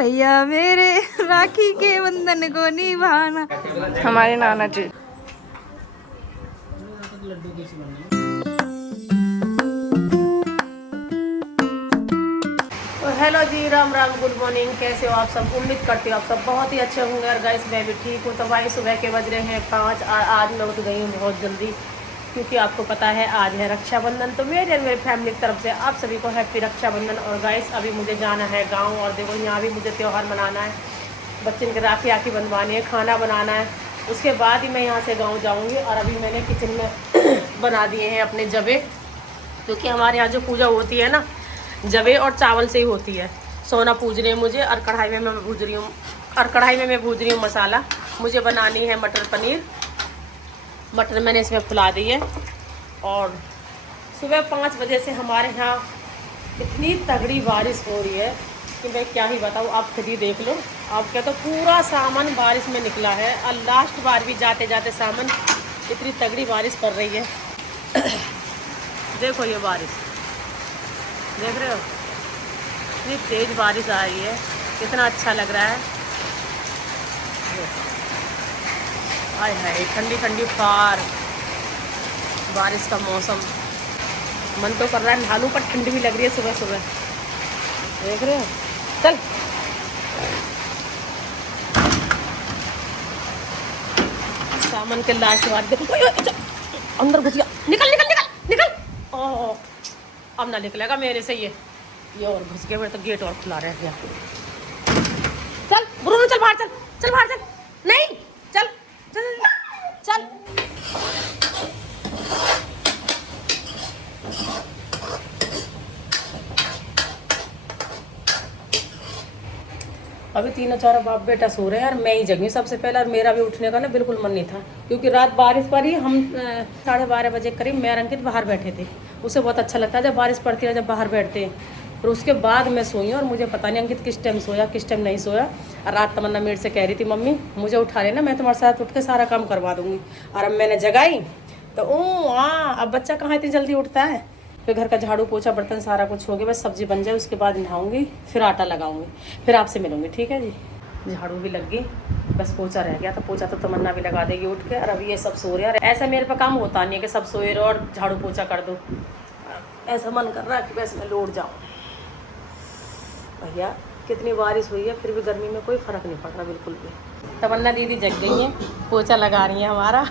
भैया मेरे राखी के बंधन को निभाना। हमारे नाना जी। हेलो जी, राम राम, गुड मॉर्निंग। कैसे हो आप सब? उम्मीद करती हूँ आप सब बहुत ही अच्छे होंगे। और गाइस मैं भी ठीक हूँ। तो भाई सुबह के बज रहे हैं 5 और आज मैं उठ गई हूँ बहुत जल्दी, क्योंकि आपको पता है आज है रक्षाबंधन। तो मेरे और मेरी फैमिली की तरफ से आप सभी को हैप्पी रक्षाबंधन। और गाइस अभी मुझे जाना है गाँव, और देखो यहाँ भी मुझे त्यौहार मनाना है, बच्चे के राखी आखी बनवानी है, खाना बनाना है। उसके बाद ही मैं यहाँ से गाँव जाऊँगी। और अभी मैंने किचन में बना दिए हैं अपने जवे, क्योंकि हमारे यहाँ जो पूजा होती है ना, जवे और चावल से ही होती है। सोना पूज रही है मुझे, और कढ़ाई में मैं भूज रही हूँ मसाला। मुझे बनानी है मटर पनीर। मटर मैंने इसमें फुला दी है। और सुबह 5 बजे से हमारे यहाँ इतनी तगड़ी बारिश हो रही है कि मैं क्या ही बताऊँ, आप खुद ही देख लो। आप क्या, तो पूरा सामान बारिश में निकला है। और लास्ट बार भी जाते जाते सामान, इतनी तगड़ी बारिश पड़ रही है। देखो ये बारिश देख रहे हो, इतनी तेज बारिश आ रही है, कितना अच्छा लग रहा है। हाय हाय, ठंडी ठंडी फार, बारिश का मौसम। मन तो कर रहा है नहा लूं, पर ठंडी भी लग रही है सुबह सुबह। देख रहे हो, चल सामान के लास्ट बार देखो, अंदर घुस गया। निकल निकल निकल निकल। ओह, अब ना निकलेगा मेरे से ये और घुस गया। मेरे तो गेट और खुला रह गया। चल ब्रूनो, चल बाहर, चल चल बाहर, चल। नहीं, चल चल चल। अभी तीनों चारों बाप बेटा सो रहे हैं, यार मैं ही जगी सबसे पहले। और मेरा भी उठने का ना बिल्कुल मन नहीं था, क्योंकि रात बारिश पड़ी। हम 12:30 बजे करीब मैं और अंकित बाहर बैठे थे। उसे बहुत अच्छा लगता है जब बारिश पड़ती है, जब बाहर बैठते हैं। और उसके बाद मैं सोई, और मुझे पता नहीं अंकित किस टाइम सोया किस टाइम नहीं सोया। और रात तमन्ना मेरे से कह रही थी, मम्मी मुझे उठा लेना, मैं तुम्हारे साथ उठ के सारा काम करवा दूँगी। और अब मैंने जगाई तो हाँ, अब बच्चा कहाँ इतनी जल्दी उठता है। फिर घर का झाड़ू पोछा बर्तन सारा कुछ हो गया, बस सब्जी बन जाए, उसके बाद नहाऊंगी, फिर आटा लगाऊंगी, फिर आपसे मिलूंगी। ठीक है जी। झाड़ू भी लग गई, बस पोछा रह गया। तो पोछा तो तमन्ना भी लगा देगी उठ के। और अभी ये सब सो रहे हैं। ऐसा मेरे पे काम होता नहीं है कि सब सोए रहो और झाड़ू पोछा कर दो। ऐसा मन कर रहा है कि बस मैं लौट जाऊँ। भैया कितनी बारिश हुई है, फिर भी गर्मी में कोई फ़र्क नहीं पड़ रहा बिल्कुल भी। तमन्ना दीदी जग गई हैं, पोछा लगा रही हैं हमारा।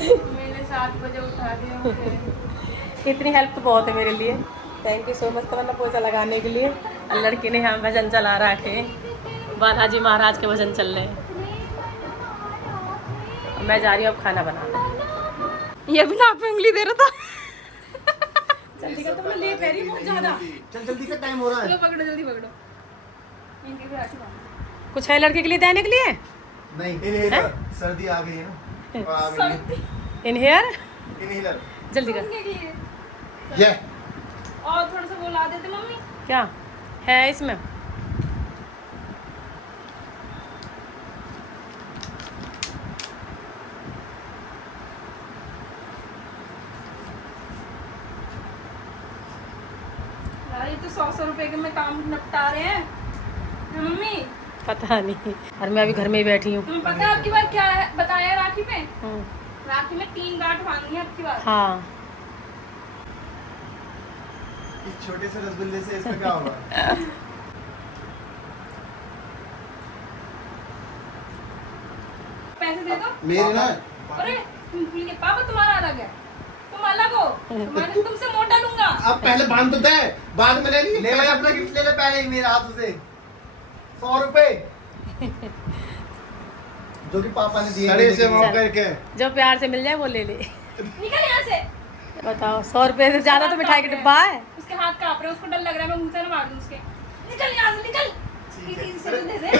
मैंने 7 बजे उठा दिया। इतनी हेल्प तो बहुत है मेरे लिए। थैंक यू सो मच तमन्ना पोछा लगाने के लिए। और लड़की ने यहाँ भजन चला रखे, बालाजी महाराज के भजन चल रहे हैं। मैं जा रही हूँ अब खाना बनाने। ये भी नाक में उंगली दे रहा था। जल्दी कर, तुमने लेट रह रही है बहुत ज़्यादा। चल जल्दी का टाइम हो रहा है। पकड़ो, जल्दी पकड़ो। इनके भी राखी कुछ है लड़के के लिए देने के लिए? नहीं, इनहेलर। सर्दी आ गई है ना, और आ गई है। इनहेयर, इनहेलर जल्दी कर। ये और थोड़ा सा वो ला देते मम्मी। क्या है इसमें? यार ये तो 100 रुपए के में काम निपटा रहे हैं ना मम्मी। पता नहीं, और मैं अभी घर में ही बैठी हूँ। तुम्हें पता है आपकी बार क्या है बताया राखी पे? राखी में 3 गांठ बांधनी है आपकी बार। हाँ, इस छोटे से रसगुल्ले से इसमें क्या होगा? पैसे दे दो। मेरे ना, अरे तुम भूल गए, पापा तुम्हारा अलग है, तुम अलग हो। तुमसे मोटा लूंगा। अब पहले बांध तो दे, बाद में ले ली। ले भाई अपना गिफ्ट ले ले पहले ही मेरे हाथ से। 100 रुपए जो कि पापा ने दिए। सड़े से मुंह करके जो प्यार से मिल जाए वो ले ले। निकल यहाँ से। बताओ, 100 रुपए से ज्यादा तो मिठाई का डिब्बा है। उसके हाथ कांप रहे हैं, उसको डर लग रहा है मैं मुंह से ना मार दूं उसके। निकल यहाँ से, निकल। इसे तो दे दे।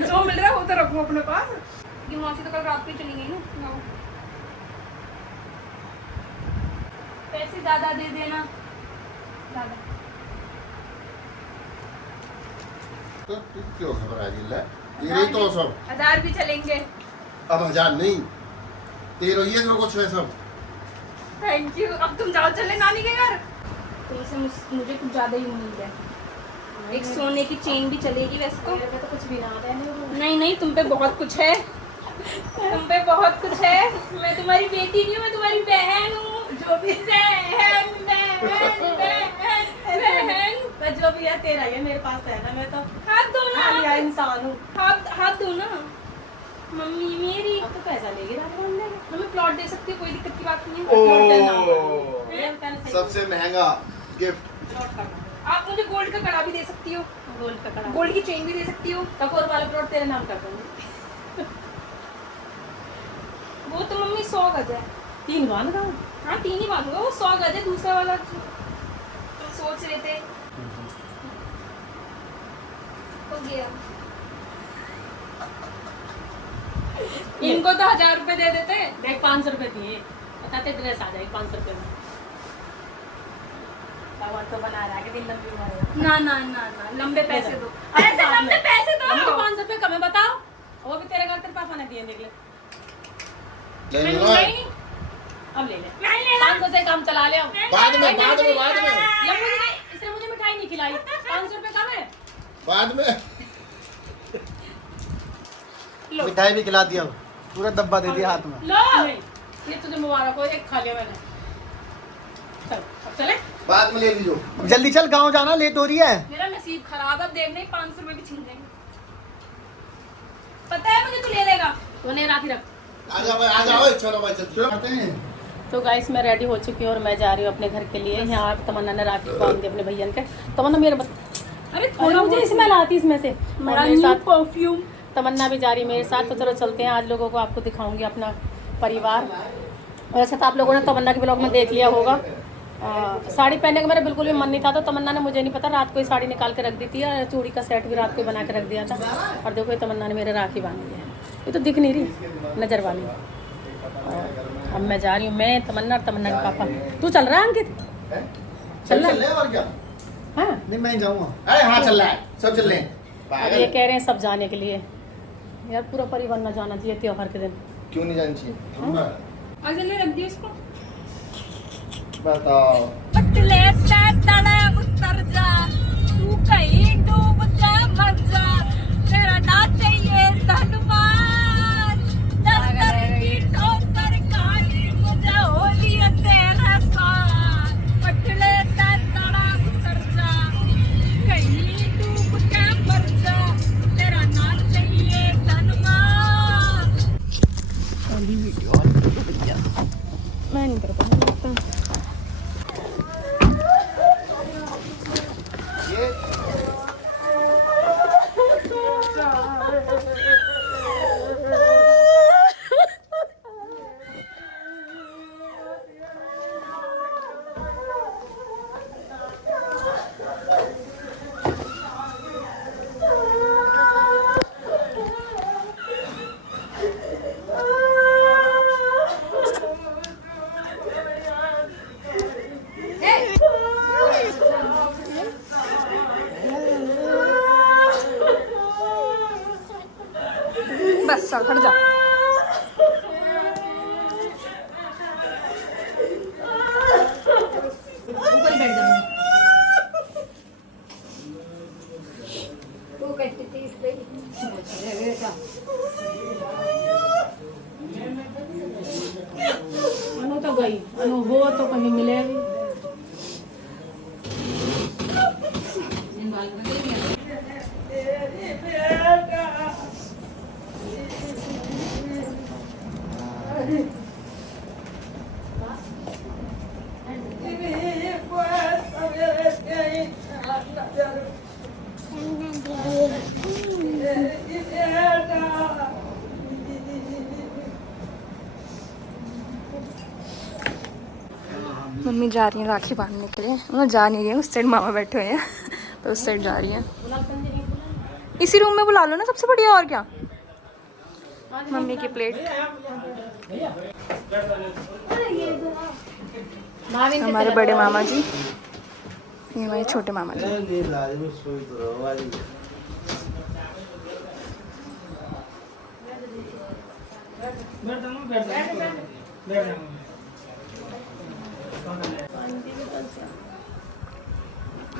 जो मिल रहा है वो तो रखो अपने पास। ये मौसी तो कल रात को ही चली गई ना। पैसे ज्यादा दे देना, ज्यादा। तो तू क्यों घबरा रही है? तेरे तो सब 1000 भी चलेंगे। अब 1000 नहीं, तेरे ये जो कुछ है सब। Thank you. अब तुम जाओ, चले नानी के घर। तुमसे मुझे कुछ ज्यादा ही उम्मीद है। एक सोने की चेन भी चलेगी वैसे तो। मेरे पे तो कुछ भी ना आता है। नहीं नहीं, तुम पे बहुत कुछ है, तुम पे बहुत कुछ है। मैं तुम्हारी बेटी नहीं हूँ, मैं तुम्हारी बहन हूँ। जो भी बहन बहन बहन। मैं जो भी है तेरा ही है, मेरे पास है ना, मैं तो हाथ दो ना, खालिया इंसान हूँ। हाथ दो ना मम्मी मेरी। अब तो पैसा लेगी रात को हमने। हमें प्लॉट दे सकती हो, कोई दिक्कत की बात नहीं है। ओ सबसे महंगा गिफ्ट। आप मुझे गोल्ड का कड़ा भी दे सकती हो, गोल्ड का कड़ा, गोल्ड की चेन भी दे सकती हो। कपूर वाला प्लॉट तेरे नाम कर दूंगी। वो तो मम्मी 100 गज है। 3 बांध दूँ? हाँ 3 ही बांधूंगा, वो 100 गज है। दूसरा वाला तुम सोच रहे थे हो गया। इनको तो 1000 रुपए दे देते। देख 500 रुपए दिए, बताते ड्रेस आ जाएगी 500 रुपए में। तो बना रहा है कि दिन लंबी उम्र है। ना ना ना ना, लंबे पैसे दो। ऐसे लंबे पैसे दो। 500 रुपए कम है, बताओ। वो भी तेरे घर तेरे पापा ने दिए निकले। मैं नहीं, अब ले ले, मैं नहीं लेना। 500 से काम चला ले। बाद में इसने मुझे मिठाई नहीं खिलाई, 500 रुपए कम है। बाद में मिठाई भी खिला दिया, पूरा डब्बा दे दिया हाथ में। लो ये तुझे मुबारक हो, एक खा लिया मैंने। चल अब चले। बाद में ले लीजिए। जल्दी चल, गांव जाना, लेट हो रही है। मेरा नसीब खराब, अब देख नहीं 500 रुपए भी छीन लेंगे। पता है मुझे, तू ले लेगा। तो ने रात ही रख। आ जाओ चलो भाई चलो आते हैं। तो गाइस मैं रेडी हो चुकी हूँ और मैं जा रही हूँ अपने घर के लिए। यहाँ तमन्ना ने राखी बांध दी अपने भैया के। तमन्ना मेरे अरे थोड़ा मुझे स्मेल आती है इसमें से। मेरा मेरे न्यू साथ परफ्यूम। तमन्ना भी जा रही है मेरे साथ। तो चलो चलते हैं, आज लोगों को आपको दिखाऊंगी अपना परिवार। वैसे तो आप लोगों ने तमन्ना के ब्लॉग में देख लिया होगा। साड़ी पहनने का मेरा बिल्कुल भी मन नहीं था, तो तमन्ना ने, मुझे नहीं पता, रात को ही साड़ी निकाल के रख दी थी और चूड़ी का सेट भी रात को बना के रख दिया था। और देखो ये तमन्ना ने मेरे राखी बांधी है, ये तो दिख नहीं रही नजर वाली। अब मैं जा रही हूँ, मैं तमन्ना और तमन्ना के पापा। तू चल रहा है अंकित? चल रहा है? और क्या? हाँ नहीं मैं जाऊंगा। अरे हाँ चल रहा है, सब चल रहे अब ये हैं। कह रहे हैं सब जाने के लिए। यार पूरा परिवार ना जाना चाहिए त्योहार के दिन। क्यों नहीं जानी चाहिए? आज ले रख दिया इसको। बताओ। पटले से तले उतर जा, तू कहीं डूब जा मर जा, तेरा ना चाहिए धन्यवाद। दफ्तर की ठोकर खानी मुझे होली है तेरे साथ। पटले से तले उतर जा, कहीं डूब के मर जा, तेरा ना चाहिए धन्यवाद। मैं नहीं कर पाऊंगी। बस चल हट जा। अनु तो गई, अनु हो तो कहीं मिलेगी। मम्मी जा रही है राखी बांधने के लिए। मैं जा नहीं रही हूँ, उस साइड मामा बैठे हुए हैं तो उस साइड जा रही है। इसी रूम में बुला लो ना, सबसे बढ़िया। और क्या, मम्मी की प्लेट। हमारे बड़े मामा जी, ये हमारे छोटे मामा जी।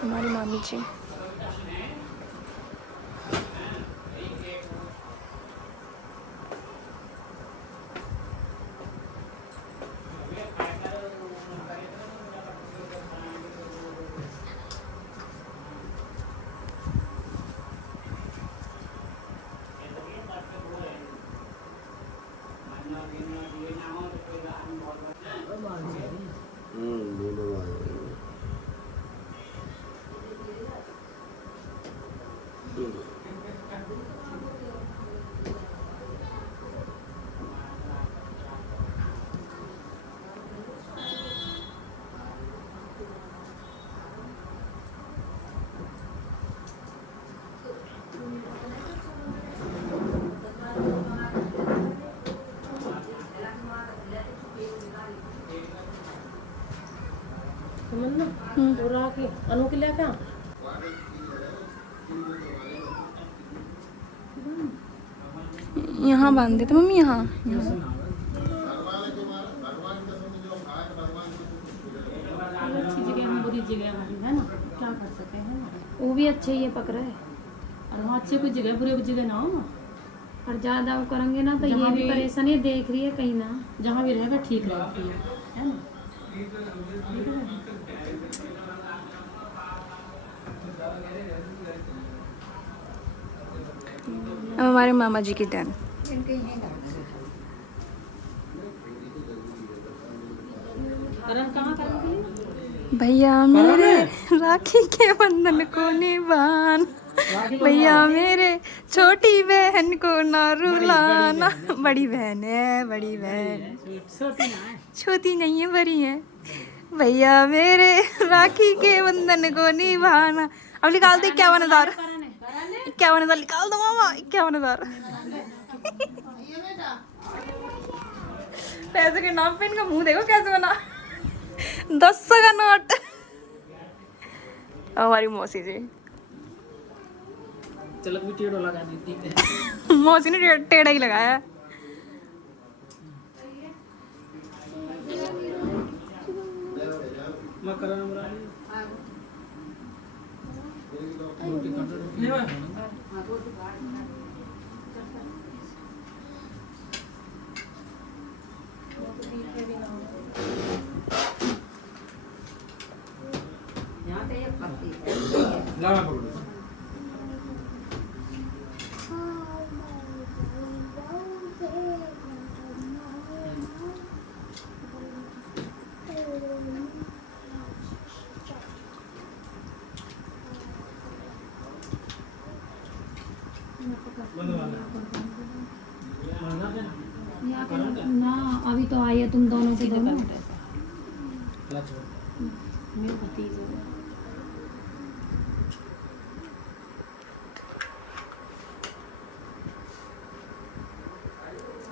हमारी मामी जी। तमन्ना वो राखी अनु के लिए क्या यहाँ बांध देते मम्मी, यहाँ अच्छी जगह में बुरी जगह में है ना, क्या कर सकते हैं ना। वो भी अच्छे ही है पक रहा है। और वहाँ अच्छी कोई जगह बुरी जगह ना हो, और ज़्यादा वो करेंगे ना तो ये जहाँ भी भी- परेशानी देख रही है कहीं ना। जहाँ भी रहेगा ठीक रहेगा, है ना। अब हमारे मामा जी की टर्न। करण कहाँ करण के लिए भैया मेरे राखी के बंधन को निभान, भैया मेरे छोटी बहन को ना रुलाना। बड़ी बहन है, बड़ी बहन, छोटी ना है। छोटी नहीं है, बड़ी है। भैया मेरे राखी के बंधन को निभाना। अब निकाल दे 51,000, 51,000 निकाल दो मामा, 51,000 पैसे के नाम पे इनका मुंह देखो कैसे बना। 10 का नोट। हमारी मौसी जी, चलो भी टेढ़ो लगा देती है। मौसी ने टेढ़ा ही लगाया है। ना अभी तो आई है तुम दोनों से दोनों। मेरे भतीजे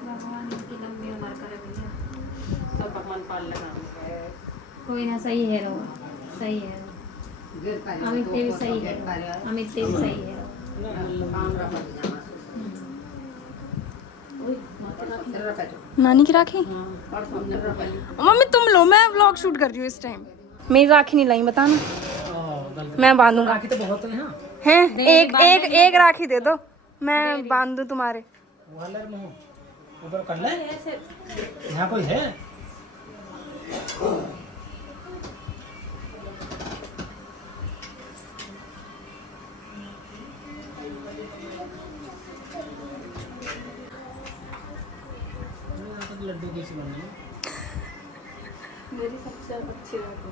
भगवान इनकी लंबी उम्र करे भैया। सब भगवान पाल लगा। कोई ना, सही है रो, सही है। अमित भी सही है, अमित भी सही है। नानी की राखी मम्मी तुम लो, मैं व्लॉग शूट कर रही हूँ इस टाइम। मेरी राखी नहीं लाई, बताना मैं बांधूंगा। राखी तो बहुत है। हैं एक राखी दे दो, मैं बांध दूं तुम्हारे। ऊपर कर ले, यहाँ कोई है? लड्डू कैसे बने? मेरी सबसे अच्छी राखी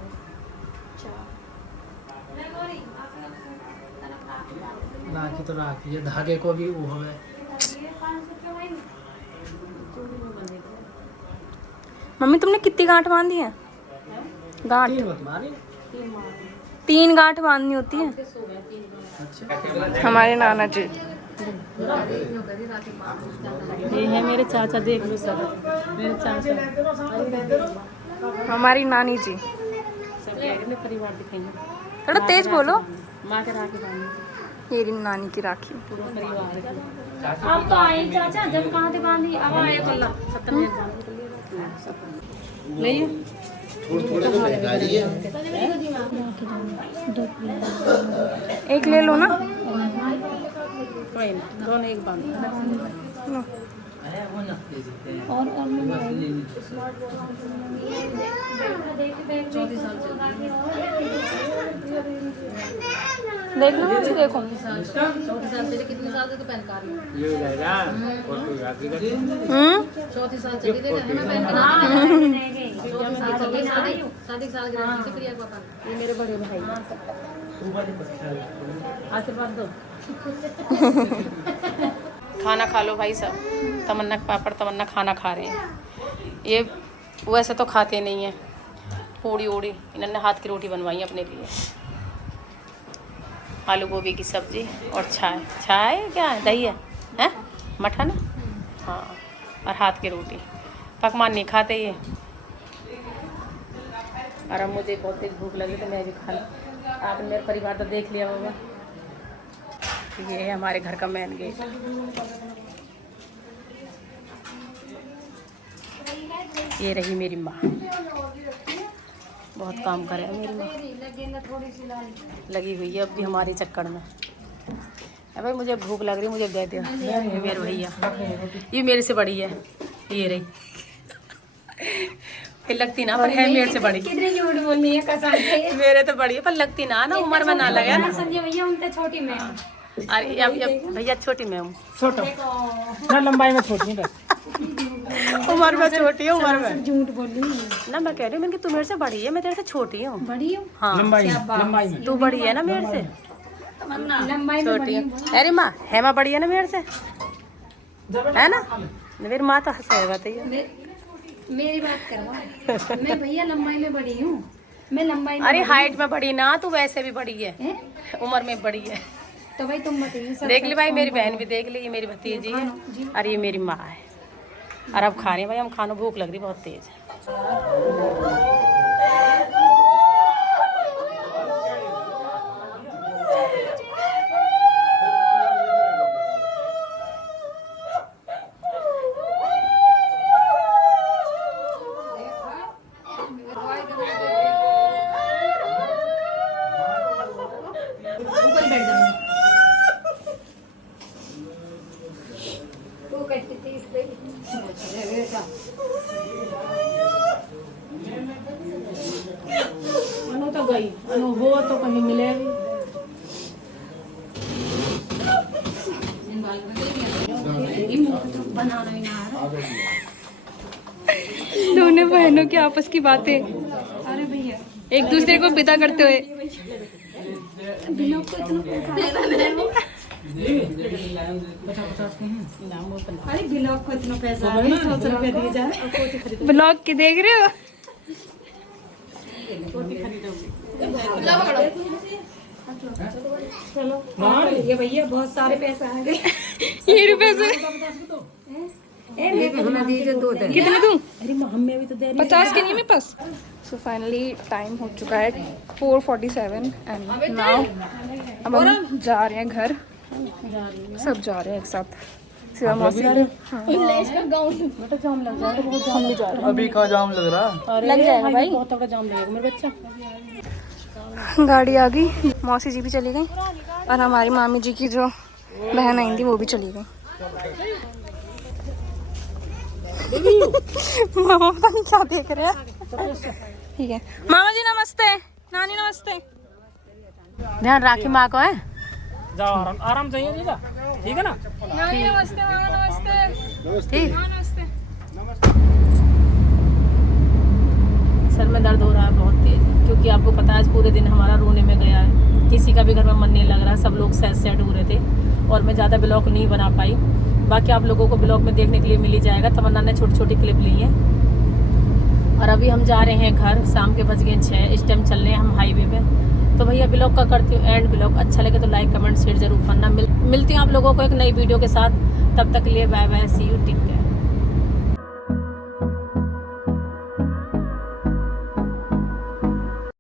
राखी तो राखी है, धागे को भी वो हमें। मम्मी तुमने कितनी गांठ बांधी है? गांठ 3 गांठ बांधनी होती है। अच्छा, हमारे नाना जी, ये है मेरे चाचा, देख लो सब मेरे चाचा। हमारी नानी जी। सब अपने परिवार दिखेंगे। थोड़ा तेज बोलो। माँ के राखी बांधी, मेरी नानी की राखी। पूरा परिवार की। अब तो आई चाचा, जब कहाँ से बांधी अब आए कल्ला। नहीं थोड़े तो भिखारी है। एक ले लो ना। कोई ना, दोनों एक बांध। लो। और देख लो मुझे, देखो। 34 साल से कितने साल से तो पहन कर रही हूँ? हम्म 34 साल चली गई है, मैं पहन कर 34 साल चली गई, शादी साल की रहती थी प्रिया पापा। ये मेरे बड़े भाई, आशीर्वाद दो। खाना खा लो भाई सब। तमन्ना के पापड़, तमन्ना खाना खा रहे हैं। ये वैसे तो खाते नहीं हैं। पूड़ी उड़ी इन्होंने हाथ की रोटी बनवाई अपने लिए। आलू गोभी की सब्जी और चाय। चाय क्या है? दही है, हैं? मठा ना? हाँ, और हाथ की रोटी। पकवान नहीं खाते ये। और अब मुझे बहुत तेज भूख लगी तो मैं भी खा लूँ। आपने मेरा परिवार तो देख लिया होगा। ये है हमारे घर का मेन गेट। ये रही मेरी माँ, बहुत काम करे मेरी माँ, लगी हुई है अब भी हमारे चक्कर में। भाई मुझे भूख लग रही, मुझे दे दो। मेरे भैया, ये मेरे से बड़ी है, ये रही। फिर लगती ना, पर है मेरे से बड़ी। कितनी झूठ बोलनी है कसम से। मेरे तो बड़ी है, पर लगती ना उम्र में ना लगे ना। संजय भैया उनसे छोटी मैं हूँ। अरे अब भैया छोटी मैं हूँ, ना लंबाई में छोटी है, उम्र में छोटी है, उम्र में झूठ बोल रही हूँ ना। मैं कह रही हूँ तू मेरे से बड़ी है, मैं तेरे से छोटी हूँ। बड़ी हूँ हाँ लंबाई में तू बड़ी है ना मेरे से, लंबाई में छोटी है। अरे माँ हेमा बड़ी है ना मेरे से, है ना। मेरी माँ तो हंसे बताइए। मेरी बात करवा। मैं भैया लंबाई में बड़ी हूँ, मैं लंबाई में अरे बड़ी हाइट में बड़ी ना, तू वैसे भी बड़ी है, हूँ। उम्र में बड़ी है। तो भाई तुम बताइए सब। देख ली भाई, मेरी बहन भी देख ली, ये मेरी भतीजी है और ये मेरी माँ है। और अब खा रहे हैं भाई हम खाना, भूख लग रही बहुत तेज। ऊपर बैठ जाऊंगी। तू कैसे थी इस पे? अनु तो गई, अनु वो तो कहीं मिलेगी। बनाना ही ना। दोनों बहनों की आपस की बातें अरे भैया एक दूसरे को विदा करते हुए। बिलों को इतना पैसा अरे बिलों को इतना पैसा 100 रुपया दिए जा रहे। ब्लॉग के देख रहे हो? चलो ये भैया बहुत सारे पैसे आ गए। ये रुपए से कितने दूं? अरे माँ हमें भी तो दे रही 50 के नहीं मेरे पास। सो फाइनली टाइम हो चुका है 4:47 एंड नाउ अब हम जा रहे हैं घर। सब जा रहे हैं एक साथ। सिवा मौसी बेटा जाम लग जाएगा, बहुत जाम लग जाएगा। अभी कहाँ जाम लग रहा? लग जाएगा भाई। बहुत तगड़ा जाम लगेगा मेरे बच्चा। गाड़ी आ गई, मौसी जी भी चली गई और हमारी मामी जी की जो बहन आई थी वो भी चली गई। मामा पता नहीं क्या देख रहे हैं। ठीक है मामा जी नमस्ते, नानी नमस्ते। ध्यान राखी माँ को है। जाओ आराम आराम चाहिए दीदा, ठीक है ना। नानी नमस्ते, मामा नमस्ते। ठीक, नमस्ते। सर में दर्द हो रहा है बहुत तेज, क्योंकि आपको पता है आज पूरे दिन हमारा रोने में गया है। किसी का भी घर में मन नहीं लग रहा, सब लोग सैड हो रहे थे और मैं ज़्यादा ब्लॉग नहीं बना पाई। बाकी आप लोगों को ब्लॉग में देखने के लिए मिल ही जाएगा। तमन्ना ने छोटी छोटी क्लिप ली है और अभी हम जा रहे हैं घर। शाम के बज गए 6, इस टाइम चल रहे हैं हम हाईवे पे। तो भैया ब्लॉग का करती हूँ एंड। ब्लॉग अच्छा लगे तो लाइक कमेंट शेयर जरूर करना। मिलती हूँ आप लोगों को एक नई वीडियो के साथ। तब तक के लिए bye bye, see you, take care.